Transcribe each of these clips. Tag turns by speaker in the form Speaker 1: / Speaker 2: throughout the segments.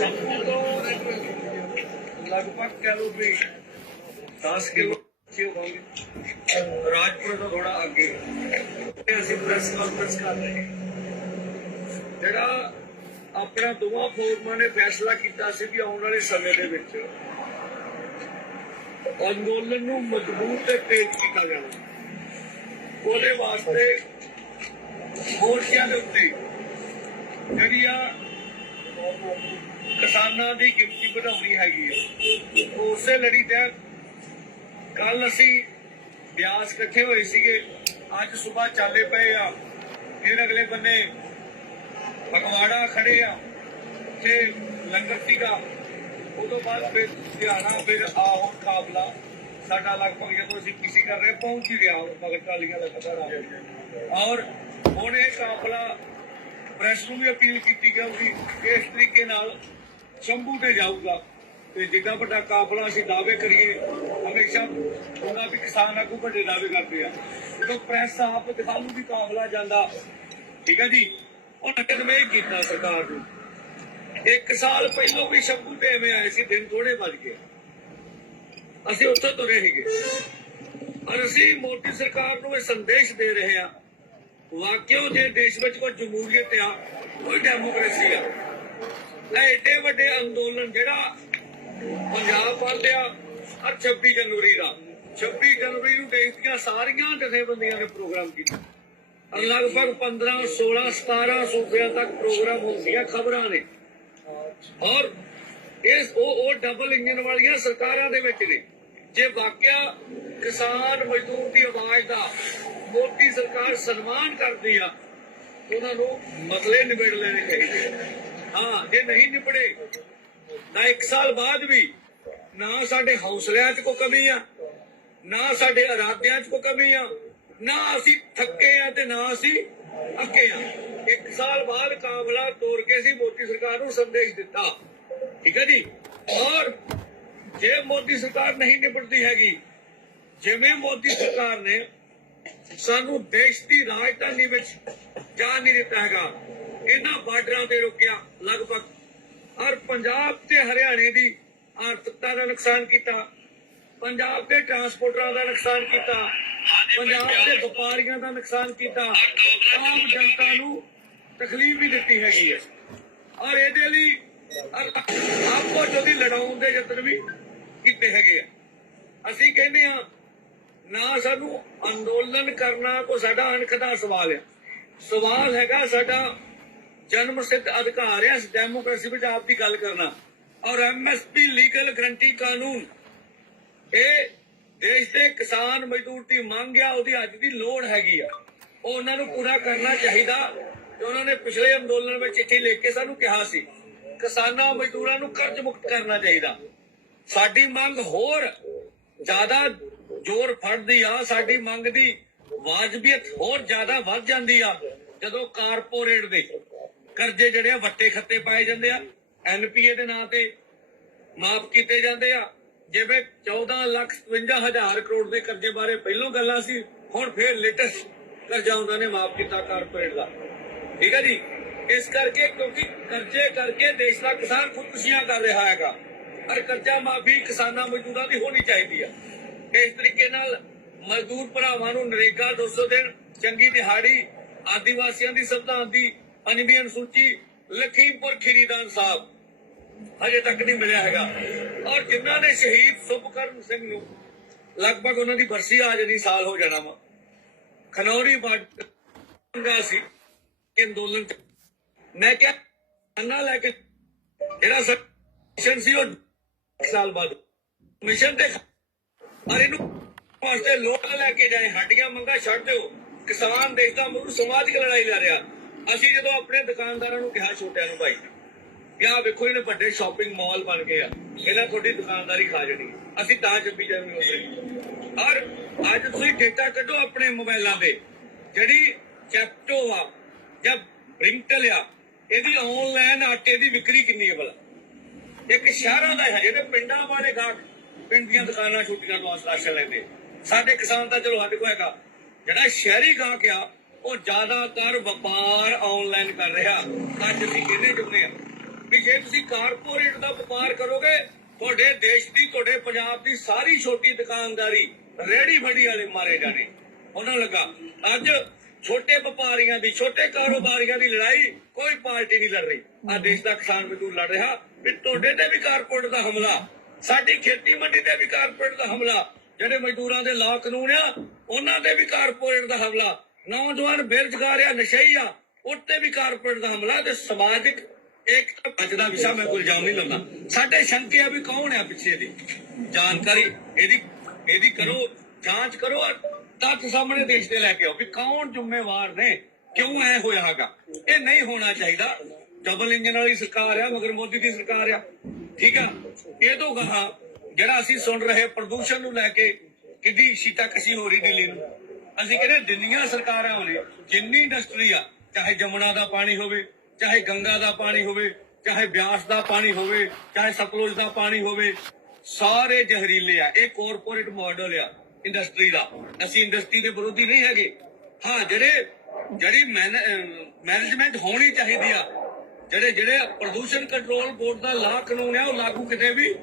Speaker 1: ਸ਼ੰਭੂ ਲਗਭਗ ਕਹਿ ਲਓ ਵੀ 10 ਕਿਲੋ ਪਿੱਛੇ ਹੋਵਾਂਗੇ ਰਾਜਪੁਰ ਤੋਂ ਥੋੜਾ ਅੱਗੇ ਅਸੀਂ ਪ੍ਰੈਸ ਕਾਨਫਰੰਸ ਕਰ ਰਹੇ ਜਿਹੜਾ ਆਪਣਾ ਦੋਵਾਂ ਫੋਰਮਾਂ ਨੇ ਫੈਸਲਾ ਕੀਤਾ ਸੀ ਕਿ ਆਉਣ ਵਾਲੇ ਸਮੇਂ ਦੇ ਵਿੱਚ ਅੰਦੋਲਨ ਨੂੰ ਮਜ਼ਬੂਤ ਤੇ ਤੇਜ਼ ਕੀਤਾ ਜਾਣਾ ਉਹਦੇ ਵਾਸਤੇ ਮੋਰਚਿਆਂ ਦੇ ਉੱਤੇ ਜਿਹੜੀ ਆ ਕਿਸਾਨਾਂ ਦੀ ਗਿਣਤੀ ਵਧਾਉਣੀ ਹੈਗੀ ਆ। ਉਸੇ ਲੜੀ ਤਹਿਤ ਕੱਲ ਅਸੀਂ ਬਿਆਸ ਇਕੱਠੇ ਹੋਏ ਸੀਗੇ। ਅੱਜ ਸਵੇਰ ਚਾਲੇ ਪਏ ਆ। ਫਿਰ ਅਗਲੇ ਬੰਨੇ ਫਗਵਾੜਾ ਖੜੇ ਆ। ਤੇ ਲੰਗਰ ਸੀਗਾ। ਉਦੋਂ ਬਾਅਦ ਫਿਰ ਹਰਿਆਣਾ ਫਿਰ ਆਹੋ ਕਾਬਲਾ। ਸਾਡਾ ਲਗਭਗ ਜਦੋਂ ਅਸੀਂ ਕਿਸੇ ਕਰ ਰਹੇ, ਪਹੁੰਚ ਹੀ ਗਿਆ ਮਗਰ ਕਾਲੀਆਂ ਲਗਾਤਾਰ ਆ ਰਹੀਆਂ ਔਰ ਹੁਣ ਇਹ ਕਾਫਲਾ ਪ੍ਰੈਸ ਨੂੰ ਵੀ ਅਪੀਲ ਕੀਤੀ ਜਾਊਗੀ ਕਿ ਇਸ ਤਰੀਕੇ ਨਾਲ ਸ਼ੰਭੂ ਤੇ ਜਾਊਗਾ। ਤੇ ਜਿੱਦਾਂ ਵੱਡਾ ਕਾਫਲਾ ਅਸੀਂ ਦਾਅਵੇ ਕਰੀਏ, ਹਮੇਸ਼ਾ ਉਹਨਾਂ ਵੀ ਕਿਸਾਨ ਆਗੂ ਵੱਡੇ ਦਾਅਵੇ ਕਰਦੇ ਆ। ਜਦੋਂ ਪ੍ਰੈਸ ਆਪ ਦਿਖਾਲੂ ਵੀ ਕਾਫਲਾ ਜਾਂਦਾ, ਠੀਕ ਹੈ ਜੀ? ਉਹ ਨਕਦ ਕੀਤਾ ਸਰਕਾਰ ਨੂੰ। ਇੱਕ ਸਾਲ ਪਹਿਲਾਂ ਵੀ ਸ਼ੰਭੂ ਤੇ ਐਵੇਂ ਆਏ ਸੀ, ਦਿਨ ਥੋੜੇ ਵੱਜ ਗਏ। ਅਸੀਂ ਉੱਥੇ ਤੁਰੇ ਸੀਗੇ। ਔਰ ਅਸੀਂ ਮੋਦੀ ਸਰਕਾਰ ਨੂੰ ਇਹ ਸੰਦੇਸ਼ ਦੇ ਰਹੇ ਹਾਂ ਵਾਕਿਓ ਜੇ ਦੇਸ਼ ਵਿੱਚ ਕੋਈ ਜਮਹੂਰੀਅਤ ਆ, ਕੋਈ ਡੈਮੋਕ੍ਰੇਸੀ ਆ ਇਹ ਵੱਡੇ ਅੰਦੋਲਨ ਜਿਹੜਾ ਪੰਜਾਬ ਵੱਲ ਆ 26 ਜਨਵਰੀ ਦਾ। 26 ਜਨਵਰੀ ਨੂੰ ਦੇਸ਼ ਦੀਆਂ ਸਾਰੀਆਂ ਜਥੇਬੰਦੀਆਂ ਨੇ ਪ੍ਰੋਗਰਾਮ ਕੀਤਾ। ਲਗਭਗ 15 16 17 ਸੂਬਿਆਂ ਤੱਕ ਪ੍ਰੋਗਰਾਮ ਹੁੰਦੀਆਂ ਖਬਰਾਂ ਨੇ। ਔਰ ਇਸ ਉਹ ਉਹ ਡਬਲ ਇੰਜਨ ਵਾਲੀਆਂ ਸਰਕਾਰਾਂ ਦੇ ਵਿੱਚ ਨੇ। ਜੇ ਵਾਕਿਆ ਕਿਸਾਨ ਮਜ਼ਦੂਰ ਦੀ ਆਵਾਜ਼ ਦਾ ਮੋਦੀ ਸਰਕਾਰ ਸਨਮਾਨ ਕਰਦੀ ਆ, ਉਹਨਾਂ ਨੂੰ ਮਸਲੇ ਨਿਬੇੜ ਲੈਣੇ ਚਾਹੀਦੇ ਹਾਂ ਜੇ ਨਹੀਂ ਨਿਪੜੇ। ਤਾਂ ਇੱਕ ਸਾਲ ਬਾਅਦ ਵੀ ਨਾ ਸਾਡੇ ਹੌਸਲਿਆਂ 'ਚ ਕੋਈ ਕਮੀ ਆ, ਨਾ ਸਾਡੇ ਇਰਾਦਿਆਂ 'ਚ ਕੋਈ ਕਮੀ ਆ, ਨਾ ਅਸੀਂ ਥੱਕੇ ਆ ਤੇ ਨਾ ਅਸੀਂ ਅੱਕੇ ਆ। ਇੱਕ ਸਾਲ ਬਾਅਦ ਕਾਬਲਾ ਤੋੜ ਕੇ ਅਸੀਂ ਮੋਦੀ ਸਰਕਾਰ ਨੂੰ ਸੰਦੇਸ਼ ਦਿੱਤਾ। ਠੀਕ ਹੈ ਜੀ? ਔਰ ਜੇ ਮੋਦੀ ਸਰਕਾਰ ਨਹੀਂ ਨਿਪਟਦੀ ਹੈਗੀ, ਜਿਵੇਂ ਮੋਦੀ ਸਰਕਾਰ ਨੇ ਸਾਨੂੰ ਦੇਸ਼ ਦੀ ਰਾਜਧਾਨੀ ਵਿੱਚ ਜਾਣ ਨਹੀਂ ਦਿੱਤਾ ਹੈਗਾ ਇਹਨਾਂ ਬਾਰਡਰਾਂ ਤੇ ਰੁਕਿਆ ਲਗਭਗ। ਔਰ ਪੰਜਾਬ ਤੇ ਹਰਿਆਣੇ ਦੀ ਆਰਥਿਕਤਾ ਦਾ ਨੁਕਸਾਨ ਕੀਤਾ। ਪੰਜਾਬ ਦੇ ਟਰਾਂਸਪੋਰਟਰਾਂ ਦਾ ਨੁਕਸਾਨ ਕੀਤਾ। ਪੰਜਾਬ ਦੇ ਵਪਾਰੀਆਂ ਦਾ ਨੁਕਸਾਨ ਕੀਤਾ। ਆਮ ਜਨਤਾ ਨੂੰ ਤਕਲੀਫ ਵੀ ਦਿੱਤੀ ਹੈਗੀ ਹੈ। ਔਰ ਇਹਦੇ ਲਈ ਆਪੋ ਜੋਦੀ ਲੜਾਉਣ ਦੇ ਯਤਨ ਵੀ ਕੀਤੇ ਹੈਗੇ ਆ। ਅਸੀਂ ਕਹਿੰਦੇ ਆ ਨਾ ਸਾਨੂੰ ਅੰਦੋਲਨ ਕਰਨਾ ਕੋ ਸਾਡਾ ਅਣਖ ਦਾ ਸਵਾਲ ਹੈ। ਸਵਾਲ ਹੈਗਾ ਸਾਡਾ ਜਨਮ ਸਿੱਧ ਅਧਿਕਾਰ ਹੈ, ਇਸ ਡੈਮੋਕ੍ਰੇਸੀ ਵਿੱਚ ਆਪ ਦੀ ਗੱਲ ਕਰਨਾ। ਔਰ ਐਮਐਸਪੀ ਲੀਗਲ ਗਰੰਟੀ ਕਾਨੂੰਨ, ਇਹ ਦੇਸ਼ ਦੇ ਕਿਸਾਨ ਮਜ਼ਦੂਰ ਦੀ ਮੰਗ ਆ, ਉਹਦੀ ਅੱਜ ਦੀ ਲੋੜ ਹੈਗੀ ਆ। ਉਹ ਉਹਨਾਂ ਨੂੰ ਪੂਰਾ ਕਰਨਾ ਚਾਹੀਦਾ। ਤੇ ਉਹਨਾਂ ਨੇ ਪਿਛਲੇ ਅੰਦੋਲਨ ਵਿੱਚ ਚਿੱਠੀ ਲਿਖ ਕੇ ਸਾਨੂੰ ਕਿਹਾ ਸੀ, ਕਿਸਾਨਾਂ ਮਜ਼ਦੂਰਾਂ ਨੂੰ ਕਰਜ਼ ਮੁਕਤ ਕਰਨਾ ਚਾਹੀਦਾ। ਸਾਡੀ ਮੰਗ ਹੋਰ ਜ਼ਿਆਦਾ ਜ਼ੋਰ ਫੜਦੀ ਆ, ਸਾਡੀ ਮੰਗ ਦੀ ਵਾਜਬੀਅਤ ਹੋਰ ਜ਼ਿਆਦਾ ਵੱਧ ਜਾਂਦੀ ਆ, ਜਦੋਂ ਕਾਰਪੋਰੇਟ ਦੇ ਕਰਜ਼ੇ ਜਿਹੜੇ ਆ, ਵੱਟੇ ਖੱਤੇ ਪਾਏ ਜਾਂਦੇ ਆ ਐਨਪੀਏ ਦੇ ਨਾਂ ਤੇ ਮਾਫ ਕੀਤੇ ਜਾਂਦੇ ਆ। ਜਿਵੇਂ 14 ਲੱਖ 57 ਹਜ਼ਾਰ ਕਰੋੜ ਦੇ ਕਰਜ਼ੇ ਬਾਰੇ ਪਹਿਲੋਂ ਗੱਲਾਂ ਸੀ, ਹੁਣ ਫੇਰ ਲੇਟੈਸਟ ਕਰਜ਼ਾ ਉਹਨਾਂ ਨੇ ਮਾਫ ਕੀਤਾ ਕਾਰਪੋਰੇਟ ਦਾ। ਠੀਕ ਹੈ ਜੀ? ਇਸ ਕਰਕੇ ਕਿਉਂਕਿ ਕਰਜ਼ੇ ਕਰਕੇ ਦੇਸ਼ ਦਾ ਕਿਸਾਨ ਖੁਦਕੁਸ਼ੀਆਂ ਕਰ ਰਿਹਾ ਹੈਗਾ। ਪਰ ਕਰਜ਼ਾ ਮਾਫੀ ਕਿਸਾਨਾਂ ਮਜ਼ਦੂਰਾਂ ਦੀ ਹੋਣੀ ਚਾਹੀਦੀ ਆ। ਇਸ ਤਰੀਕੇ ਨਾਲ ਮਜ਼ਦੂਰ ਭਰਾਵਾਂ ਨੂੰ ਨਰੇਗਾ 200 ਦਿਨ ਚੰਗੀ ਦਿਹਾੜੀ, ਆਦੀਵਾਸੀਆਂ ਦੀ ਸੰਵਿਧਾਨ ਦੀ ਪੰਜਵੀਂ ਅਨੁਸੂਚੀ ਲਖੀਮਪੁਰ ਖੀਰੀ ਦਾ ਹਜੇ ਤੱਕ ਨਹੀਂ ਮਿਲਿਆ ਹੈਗਾ। ਔਰ ਜਿਨ੍ਹਾਂ ਨੇ ਸ਼ਹੀਦ ਸੁਭਕਰਨ ਸਿੰਘ ਨੂੰ, ਲਗਭਗ ਉਹਨਾਂ ਦੀ ਬਰਸੀ ਆ ਜਣੀ, ਸਾਲ ਹੋ ਜਾਣਾ ਵਾ। ਖਨੌਰੀ ਬਾਗਾ ਸੀ, ਕਿ ਅੰਦੋਲਨ ਮੈਂ ਕਿਹਾ, ਅੰਨਾ ਲੈ ਕੇ ਜਿਹੜਾ ਮਿਸ਼ਨ ਸੀ, ਉਹ ਸਾਲ ਬਾਅਦ। ਮਿਸ਼ਨ ਤੇ ਔਰ ਇਹਨੂੰ ਵਾਸਤੇ ਲੋਕ ਲੈ ਕੇ ਜਾਏ, ਹੱਡੀਆਂ ਮੰਗਾ ਛੱਡ ਦਿਓ। ਕਿਸਾਨ ਦੇਸ਼ ਦਾ ਮੁੱਢ ਸਮਾਜਿਕ ਲੜਾਈ ਲੜ ਰਿਹਾ। ਅਸੀਂ ਜਦੋਂ ਆਪਣੇ ਦੁਕਾਨਦਾਰਾਂ ਨੂੰ ਕਿਹਾ, ਛੋਟਿਆਂ ਨੂੰ, ਭਾਈ, ਕਿ ਆਹ ਵੇਖੋ, ਇਹਨੇ ਵੱਡੇ ਸ਼ਾਪਿੰਗ ਮਾਲ ਬਣ ਗਏ ਆ। ਇਹਨਾਂ ਤੁਹਾਡੀ ਦੁਕਾਨਦਾਰੀ ਖਾ ਜਣੀ। ਅਸੀਂ ਤਾਂ ਜੱਬੀ ਜਾਂਦੇ ਹੁੰਦੇ ਔਰ ਅੱਜ ਤੁਸੀਂ ਡੇਟਾ ਕੱਢੋ ਆਪਣੇ ਮੋਬਾਈਲਾਂ ਦੇ ਜਿਹੜੀ ਚੈਪਟੋ ਆ ਜਾਂ ਬ੍ਰਿੰਕਲ ਆ, ਇਹਦੀ ਆਨਲਾਈਨ ਆਟੇ ਦੀ ਵਿਕਰੀ ਕਿੰਨੀ ਹੈ ਭਲਾ? ਇੱਕ ਸ਼ਹਿਰਾਂ ਦਾ ਹੈ, ਜਿਹੜੇ ਪਿੰਡਾਂ ਵਾਲੇ ਗਾਹਕ ਪਿੰਡ ਦੀਆਂ ਦੁਕਾਨਾਂ ਛੁੱਟੀਆਂ ਤੋਂ ਰਾਸ਼ਨ ਲੈਂਦੇ ਸਾਡੇ ਕਿਸਾਨ ਤਾਂ ਚਲੋ ਸਾਡੇ ਕੋਲ ਹੈਗਾ। ਜਿਹੜਾ ਸ਼ਹਿਰੀ ਗਾਹਕ ਆ ਉਹ ਜ਼ਿਆਦਾਤਰ ਵਪਾਰ ਆਨਲਾਈਨ ਕਰ ਰਿਹਾ। ਅੱਜ ਅਸੀਂ ਕਿਹਨੇ ਚੁੱਕਦੇ ਆ ਵੀ ਜੇ ਤੁਸੀਂ ਕਾਰਪੋਰੇਟ ਦਾ ਵਪਾਰ ਕਰੋਗੇ, ਤੁਹਾਡੇ ਦੇਸ਼ ਦੀ, ਤੁਹਾਡੇ ਪੰਜਾਬ ਦੀ ਸਾਰੀ ਛੋਟੀ ਦੁਕਾਨਦਾਰੀ ਰੇੜੀ ਫੜੀ ਵਾਲੇ ਮਾਰੇ ਜਾਣੇ। ਉਹਨਾਂ ਲੱਗਾ? ਅੱਜ ਛੋਟੇ ਵਪਾਰੀਆਂ ਦੀ, ਛੋਟੇ ਕਾਰੋਬਾਰੀਆਂ ਦੀ ਲੜਾਈ ਕੋਈ ਪਾਰਟੀ ਨਹੀਂ ਲੜ ਰਹੀ। ਆ ਦੇਸ਼ ਦਾ ਕਿਸਾਨ ਮਜ਼ਦੂਰ ਲੜ ਰਿਹਾ ਵੀ ਤੁਹਾਡੇ ਤੇ ਵੀ ਕਾਰਪੋਰੇਟ ਦਾ ਹਮਲਾ, ਸਾਡੀ ਖੇਤੀ ਮੰਡੀ ਤੇ ਵੀ ਕਾਰਪੋਰੇਟ ਦਾ ਹਮਲਾ। ਜਿਹੜੇ ਮਜ਼ਦੂਰਾਂ ਦੇ ਲਾ ਕਾਨੂੰਨ ਆ, ਉਹਨਾਂ ਤੇ ਵੀ ਕਾਰਪੋਰੇਟ ਦਾ ਹਮਲਾ। ਨੌਜਵਾਨ ਬੇਰੁਜ਼ਗਾਰ ਆ ਨਸ਼ਈ ਆ, ਉੱਤੇ ਵੀ ਕਾਰਪੋਰੇਟ ਦਾ ਹਮਲਾ ਤੇ ਸਮਾਜਿਕ ਇੱਕ ਅੱਜ ਦਾ ਵਿਸ਼ਾ ਮੈਂ ਗੁਲਜਾਮ ਨਹੀਂ ਲਾਉਂਦਾ। ਸਾਡੇ ਸ਼ੰਕੇ ਆ ਵੀ ਕੌਣ ਆ ਪਿੱਛੇ ਦੀ? ਜਾਣਕਾਰੀ ਇਹਦੀ ਇਹਦੀ ਕਰੋ, ਜਾਂਚ ਕਰੋ ਤੱਥ ਸਾਹਮਣੇ ਦੇਸ਼ ਦੇ ਲੈ ਕੇ ਆਓ ਵੀ ਕੌਣ ਜ਼ਿੰਮੇਵਾਰ ਨੇ, ਕਿਉਂ ਐ ਹੋਇਆ ਹੈਗਾ? ਇਹ ਨਹੀਂ ਹੋਣਾ ਚਾਹੀਦਾ। ਡਬਲ ਇੰਜਨ ਵਾਲੀ ਸਰਕਾਰ ਆ, ਮਗਰ ਮੋਦੀ ਦੀ ਸਰਕਾਰ ਆ। ਠੀਕ ਆ? ਇਹ ਤੋਂ ਗਾਹਾਂ ਜਿਹੜਾ ਅਸੀਂ ਸੁਣ ਰਹੇ, ਪ੍ਰਦੂਸ਼ਣ ਨੂੰ ਲੈ ਕੇ ਕਿੱਡੀ ਸ਼ੀਤਾਕਸ਼ੀ ਹੋ ਰਹੀ ਦਿੱਲੀ ਨੂੰ। ਅਸੀਂ ਕਹਿੰਦੇ ਦਿੱਲੀਆਂ ਸਰਕਾਰਾਂ ਹੋਣੀ, ਜਿੰਨੀ ਇੰਡਸਟਰੀ ਆ, ਚਾਹੇ ਜਮਨਾ ਦਾ ਪਾਣੀ ਹੋਵੇ, ਚਾਹੇ ਗੰਗਾ ਦਾ ਪਾਣੀ ਹੋਵੇ, ਚਾਹੇ ਬਿਆਸ ਦਾ ਪਾਣੀ ਹੋਵੇ, ਚਾਹੇ ਸਤਲੁਜ ਦਾ ਪਾਣੀ ਹੋਵੇ, ਸਾਰੇ ਜ਼ਹਿਰੀਲੇ ਆ, ਇਹ ਕਾਰਪੋਰੇਟ ਮਾਡਲ ਆ ਇੰਡਸਟਰੀ ਦਾ। ਅਸੀਂ ਇੰਡਸਟਰੀ ਦੇ ਵਿਰੋਧੀ ਨਹੀਂ ਹੈਗੇ। ਹਾਂ, ਜਿਹੜੇ, ਜਿਹੜੀ ਮੈਨੇਜਮੈਂਟ ਹੋਣੀ ਚਾਹੀਦੀ ਆ, ਜਿਹੜੇ ਜਿਹੜੇ ਪ੍ਰਦੂਸ਼ਣ ਕੰਟਰੋਲ ਬੋਰਡ ਦਾ ਲਾ ਕਾਨੂੰਨ ਹੈ ਉਹ ਲਾਗੂ ਕਿਤੇ ਵੀ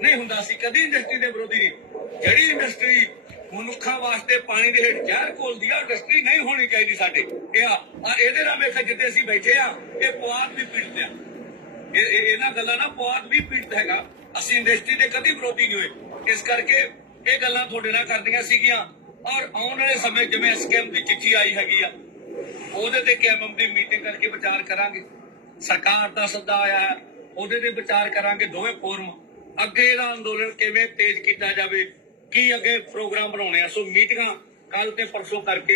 Speaker 1: ਨਹੀਂ ਹੁੰਦਾ। ਸੀ ਕਦੀ ਇੰਡਸਟਰੀ ਦੇ ਵਿਰੋਧੀ ਨਹੀਂ। ਜਿਹੜੀ ਇੰਡਸਟਰੀ ਮਨੁੱਖਾਂ ਵਾਸਤੇ ਪਾਣੀ ਦੇ ਹੇਠ ਜ਼ਹਿਰ ਘੋਲਦੀ ਆ ਇੰਡਸਟਰੀ ਨਹੀਂ ਹੋਣੀ ਚਾਹੀਦੀ ਸਾਡੇ। ਇਹ ਆ ਆ ਇਹਦੇ ਨਾਲ ਵੇਖ ਜਿੱਦੇ ਅਸੀਂ ਬੈਠੇ ਆ, ਇਹ ਪੁਆਧ ਵੀ ਪੀੜਤ ਆ। ਇਹ ਇਹਨਾਂ ਗੱਲਾਂ ਨਾਲ ਪੁਆਧ ਵੀ ਪੀੜਤ ਹੈਗਾ। ਅਸੀਂ ਇੰਡਸਟਰੀ ਦੇ ਕਦੀ ਵਿਰੋਧੀ ਨਹੀਂ ਹੋਏ। ਇਸ ਕਰਕੇ ਇਹ ਗੱਲਾਂ ਤੁਹਾਡੇ ਨਾਲ ਕਰਦੀਆਂ ਸੀਗੀਆਂ। ਔਰ ਆਉਣ ਵਾਲੇ ਸਮੇਂ ਜਿਵੇਂ ਐਸਕੇਐਮ ਦੀ ਚਿੱਠੀ ਆਈ ਹੈਗੀ ਆ, ਉਹਦੇ ਤੇ ਕੇਐਮਐਮ ਦੀ ਮੀਟਿੰਗ ਕਰਕੇ ਵਿਚਾਰ ਕਰਾਂਗੇ। ਸਰਕਾਰ ਦਾ ਸੱਦਾ ਆਇਆ ਹੈ, ਉਹਦੇ ਤੇ ਵਿਚਾਰ ਕਰਾਂਗੇ ਦੋਵੇਂ ਫੋਰਮ। ਅੱਗੇ ਦਾ ਅੰਦੋਲਨ ਕਿਵੇਂ ਤੇਜ਼ ਕੀਤਾ ਜਾਵੇ ਕੀ ਅੱਗੇ ਪ੍ਰੋਗਰਾਮ ਬਣਾਉਣੇ ਆ? ਸੋ ਮੀਟਿੰਗਾਂ ਕੱਲ ਤੇ ਪਰਸੋਂ ਕਰਕੇ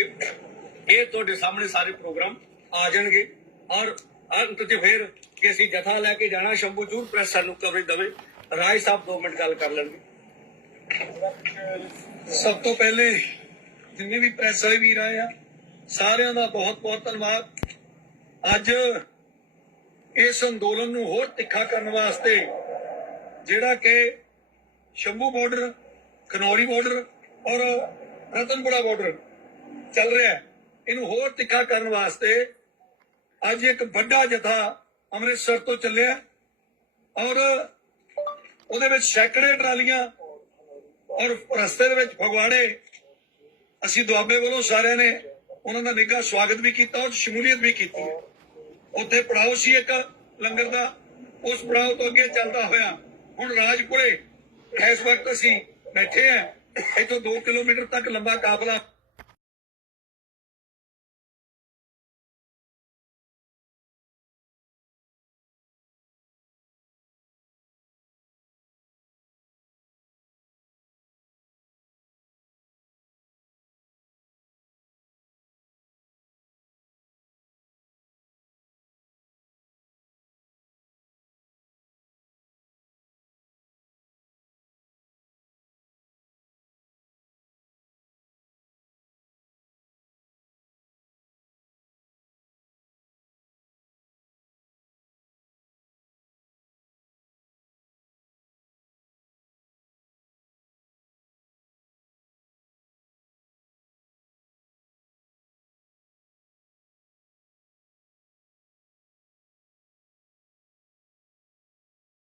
Speaker 1: ਇਹ ਤੁਹਾਡੇ ਸਾਹਮਣੇ ਸਾਰੇ ਪ੍ਰੋਗਰਾਮ ਆ ਜਾਣਗੇ। ਔਰ ਅੰਤ ਤੇ ਫਿਰ ਕਿ ਅਸੀਂ ਜਥਾ ਲੈ ਕੇ ਜਾਣਾ, ਸ਼ੰਭੂ ਪ੍ਰੈਸ ਸਾਨੂੰ ਕਵਰੇਜ ਦੇਵੇ। ਰਾਏ ਸਾਹਿਬ 2 ਮਿੰਟ ਗੱਲ ਕਰ ਲੈਣਗੇ।
Speaker 2: ਸਭ ਤੋਂ ਪਹਿਲੇ ਜਿੰਨੇ ਵੀ ਪ੍ਰੈਸ ਵਾਲੇ ਵੀਰ ਆਏ ਆ, ਸਾਰਿਆਂ ਦਾ ਬਹੁਤ ਬਹੁਤ ਧੰਨਵਾਦ। ਅੱਜ ਇਸ ਅੰਦੋਲਨ ਨੂੰ ਹੋਰ ਤਿੱਖਾ ਕਰਨ ਵਾਸਤੇ ਜਿਹੜਾ ਕਿ ਸ਼ੰਭੂ ਬਾਰਡਰ ਖਨੌਰੀ ਬਾਰਡਰ ਔਰ ਰਤਨਪੁਰਾ ਬਾਰਡਰ ਚੱਲ ਰਿਹਾ ਹੈ। ਇਹਨੂੰ ਹੋਰ ਤਿੱਖਾ ਕਰਨ ਵਾਸਤੇ ਅੱਜ ਇੱਕ ਵੱਡਾ ਜਥਾ ਅੰਮ੍ਰਿਤਸਰ ਤੋਂ ਚੱਲਿਆ ਔਰ ਉਹਦੇ ਵਿੱਚ ਸੈਂਕੜੇ ਟਰਾਲੀਆਂ ਔਰ ਰਸਤੇ ਦੇ ਵਿੱਚ ਫਗਵਾੜੇ, ਅਸੀਂ ਦੁਆਬੇ ਵੱਲੋਂ ਸਾਰਿਆਂ ਨੇ ਉਹਨਾਂ ਦਾ ਨਿੱਘਾ ਸਵਾਗਤ ਵੀ ਕੀਤਾ ਔਰ ਸ਼ਮੂਲੀਅਤ ਵੀ ਕੀਤੀ ਉੱਥੇ ਪੜਾਅ ਸੀ ਇੱਕ ਲੰਗਰ ਦਾ, ਉਸ ਪੜਾਅ ਤੋਂ ਅੱਗੇ ਚੱਲਦਾ ਹੋਇਆ ਹੁਣ ਰਾਜਪੁਰੇ ਇਸ ਵਕਤ ਅਸੀਂ ਬੈਠੇ ਆ। ਇੱਥੋਂ 2 ਕਿਲੋਮੀਟਰ ਤੱਕ ਲੰਬਾ ਕਾਫਲਾ